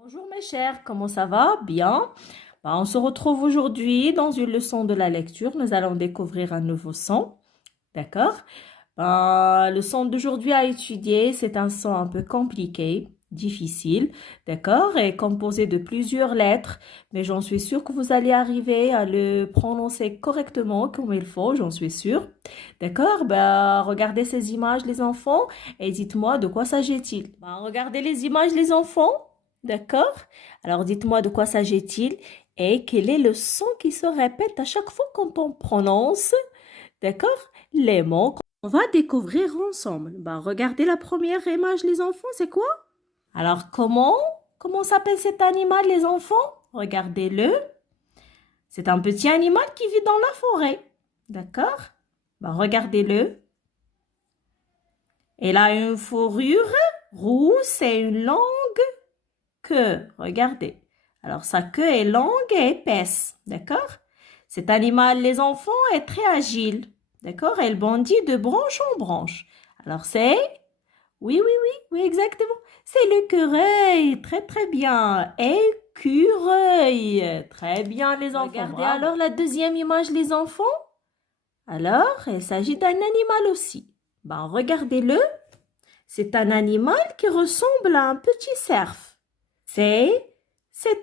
Bonjour mes chers, comment ça va? Bien. On se retrouve aujourd'hui dans une leçon de la lecture. Nous allons découvrir un nouveau son. D'accord? Le son d'aujourd'hui à étudier, c'est un son un peu compliqué, difficile, d'accord? Et composé de plusieurs lettres, mais j'en suis sûre que vous allez arriver à le prononcer correctement comme il faut, j'en suis sûre. D'accord? Regardez ces images, les enfants, et dites-moi de quoi s'agit-il. Regardez les images, les enfants. D'accord? Alors dites-moi de quoi s'agit-il et quel est le son qui se répète à chaque fois quand on prononce, d'accord, les mots qu'on va découvrir ensemble. Regardez la première image, les enfants, c'est quoi? Alors comment s'appelle cet animal, les enfants? Regardez-le. C'est un petit animal qui vit dans la forêt. D'accord? Regardez-le. Elle a une fourrure rousse et une longue queue. Regardez. Alors, sa queue est longue et épaisse. D'accord? Cet animal, les enfants, est très agile. D'accord? Elle bondit de branche en branche. Alors, c'est... Oui, exactement. C'est l'écureuil. Très, très bien. Écureuil. Très bien, les enfants. Regardez bravo. Alors la deuxième image, les enfants. Alors, il s'agit d'un animal aussi. Regardez-le. C'est un animal qui ressemble à un petit cerf. C'est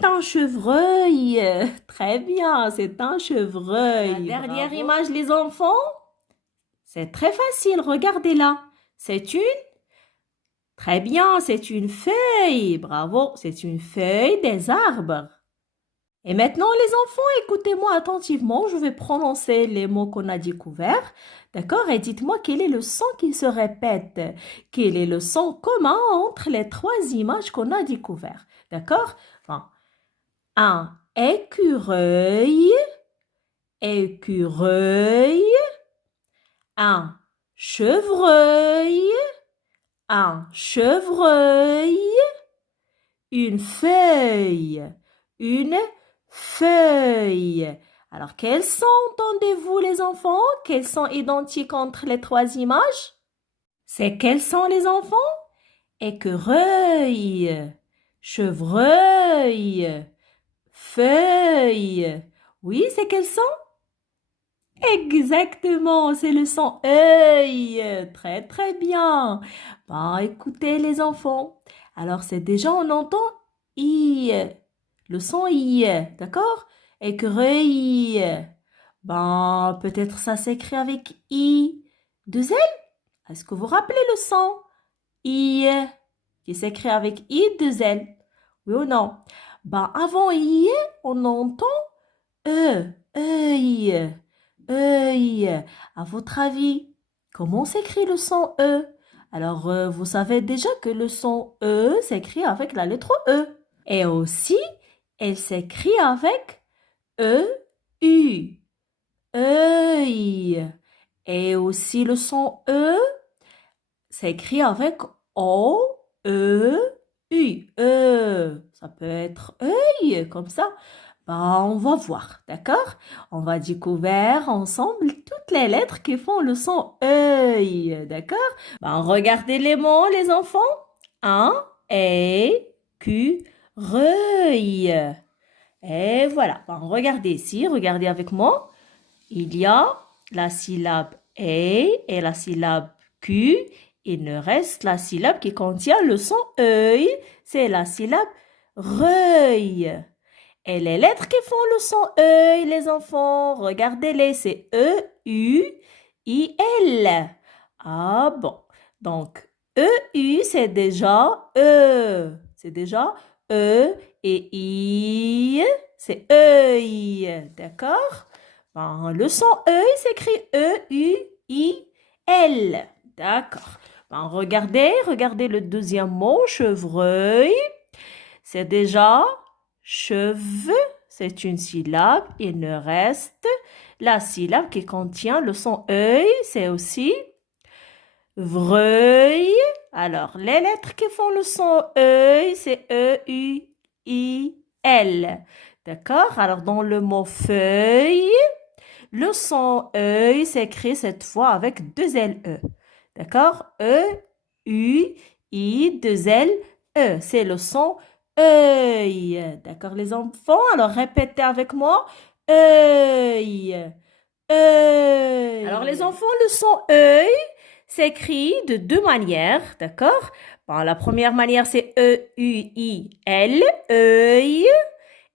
un chevreuil. Très bien, c'est un chevreuil. La dernière image, les enfants. C'est très facile, regardez-la. C'est une... Très bien, c'est une feuille. Bravo, c'est une feuille des arbres. Et maintenant, les enfants, écoutez-moi attentivement. Je vais prononcer les mots qu'on a découverts. D'accord? Et dites-moi quel est le son qui se répète. Quel est le son commun entre les trois images qu'on a découvertes. D'accord? Un écureuil, écureuil. Un chevreuil, un chevreuil. Une feuille, une feuille. Alors, quels sons entendez-vous, les enfants? Quels sont identiques entre les trois images? C'est quels sont les enfants? Écureuil, chevreuil, feuille. Oui, c'est quel son? Exactement, c'est le son œil. Très, très bien. Écoutez, les enfants. Alors, c'est déjà, on entend i, le son i, d'accord? Écureuil. Peut-être ça s'écrit avec i, deux L. Est-ce que vous vous rappelez le son i qui s'écrit avec i, deux L? Oui ou non? Avant i, on entend e, œil. Œil. À votre avis, comment s'écrit le son E? Alors, vous savez déjà que le son E s'écrit avec la lettre E. Et aussi, elle s'écrit avec E-U. Œil. Et aussi, le son E s'écrit avec O-E-U. E. Ça peut être œil, comme ça. On va voir, d'accord? On va découvrir ensemble toutes les lettres qui font le son œil, d'accord? Regardez les mots, les enfants. Un, écureuil. Et voilà. Regardez ici, regardez avec moi. Il y a la syllabe et la syllabe Q. Il ne reste la syllabe qui contient le son œil. C'est la syllabe reuil. Et les lettres qui font le son E, les enfants, regardez-les, c'est E-U-I-L. Ah bon, donc E-U, c'est déjà E. C'est déjà E et I, c'est œil. D'accord? Le son E s'écrit E-U-I-L. D'accord. Regardez le deuxième mot, chevreuil. C'est déjà cheveux, c'est une syllabe. Il ne reste la syllabe qui contient le son œil, c'est aussi vreuil. Alors, les lettres qui font le son œil, c'est E-U-I-L. D'accord? Alors, dans le mot feuille, le son œil s'écrit cette fois avec deux L-E. D'accord? E-U-I, deux L-E. C'est le son œil. D'accord, les enfants? Alors, répétez avec moi. Œil. Œil. Alors, les enfants, le son œil s'écrit de deux manières, d'accord? Bon, la première manière, c'est E-U-I-L, œil.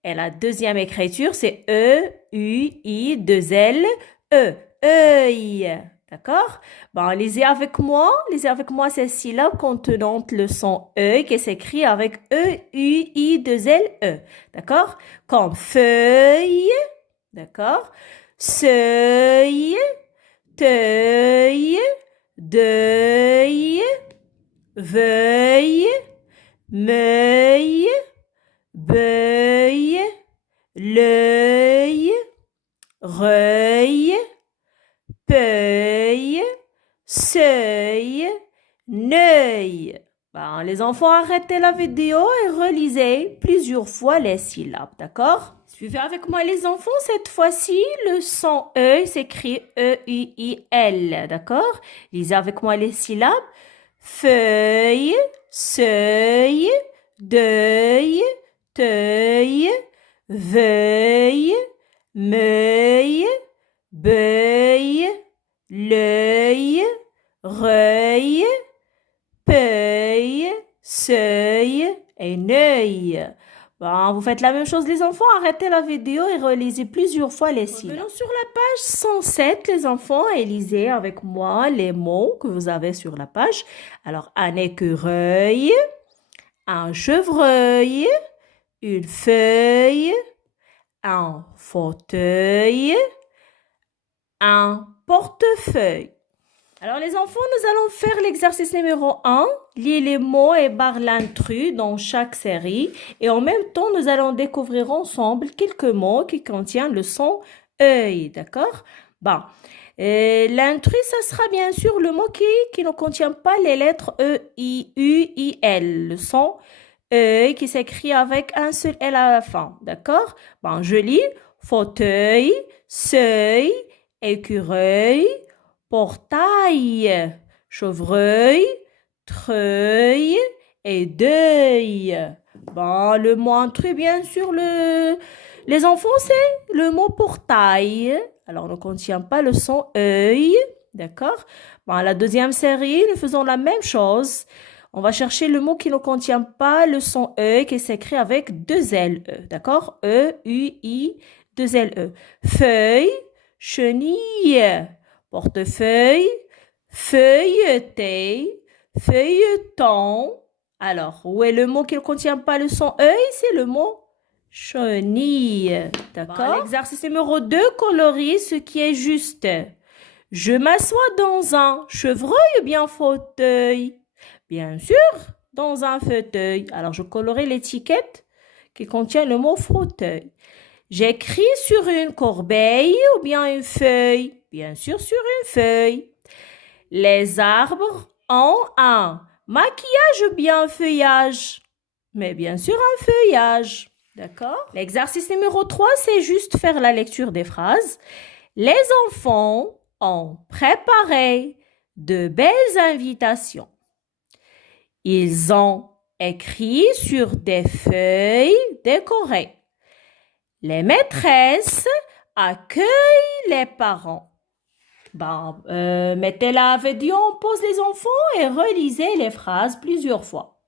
Et la deuxième écriture, c'est E-U-I-2-L-E, œil. D'accord? Bon, lisez avec moi ces syllabes contenant le son E qui s'écrit avec E-U-I-2-L-E. D'accord? Comme feuille, d'accord? Seuil, teuil, deuil, veuille, meuille, beuil, l'œil, reuil, peuil, seuil, neuil. Ben, les enfants, arrêtez la vidéo et relisez plusieurs fois les syllabes, d'accord? Suivez avec moi les enfants, cette fois-ci, le son E s'écrit E-U-I-L, d'accord? Lisez avec moi les syllabes. Feuille, seuil, deuil, teuil, veuille, meuille, beuille, l'œil, reuil, peuil, seuil et neuil. Bon, vous faites la même chose les enfants, arrêtez la vidéo et relisez plusieurs fois les syllabes. Revenons sur la page 107 les enfants et lisez avec moi les mots que vous avez sur la page. Alors, un écureuil, un chevreuil, une feuille, un fauteuil, un portefeuille. Alors les enfants, nous allons faire l'exercice numéro 1. Lis les mots et barre l'intrus dans chaque série. Et en même temps, nous allons découvrir ensemble quelques mots qui contiennent le son œil. D'accord? Bon. L'intrus, ça sera bien sûr le mot qui ne contient pas les lettres E, I, U, I, L. Le son œil qui s'écrit avec un seul L à la fin. D'accord? Bon, je lis fauteuil, seuil, écureuil, portail, chevreuil, treuil et deuil. Bon, le mot intrus, bien sûr, les enfants, c'est le mot portail. Alors, ne contient pas le son œil. D'accord? Bon, la deuxième série, nous faisons la même chose. On va chercher le mot qui ne contient pas le son E qui s'écrit avec deux L. E. D'accord? E, U, I, deux L, E. Feuille, chenille, portefeuille, feuilleté, feuilleton. Alors, où est le mot qui ne contient pas le son E? C'est le mot chenille. D'accord? L'exercice numéro 2, colorie ce qui est juste. Je m'assois dans un chevreuil ou bien fauteuil? Bien sûr, dans un fauteuil. Alors, je colorie l'étiquette qui contient le mot fauteuil. J'écris sur une corbeille ou bien une feuille? Bien sûr, sur une feuille. Les arbres ont un maquillage ou bien un feuillage? Mais bien sûr, un feuillage. D'accord? L'exercice numéro 3, c'est juste faire la lecture des phrases. Les enfants ont préparé de belles invitations. Ils ont écrit sur des feuilles décorées. Les maîtresses accueillent les parents. Bon, mettez la vidéo en pause les enfants et relisez les phrases plusieurs fois.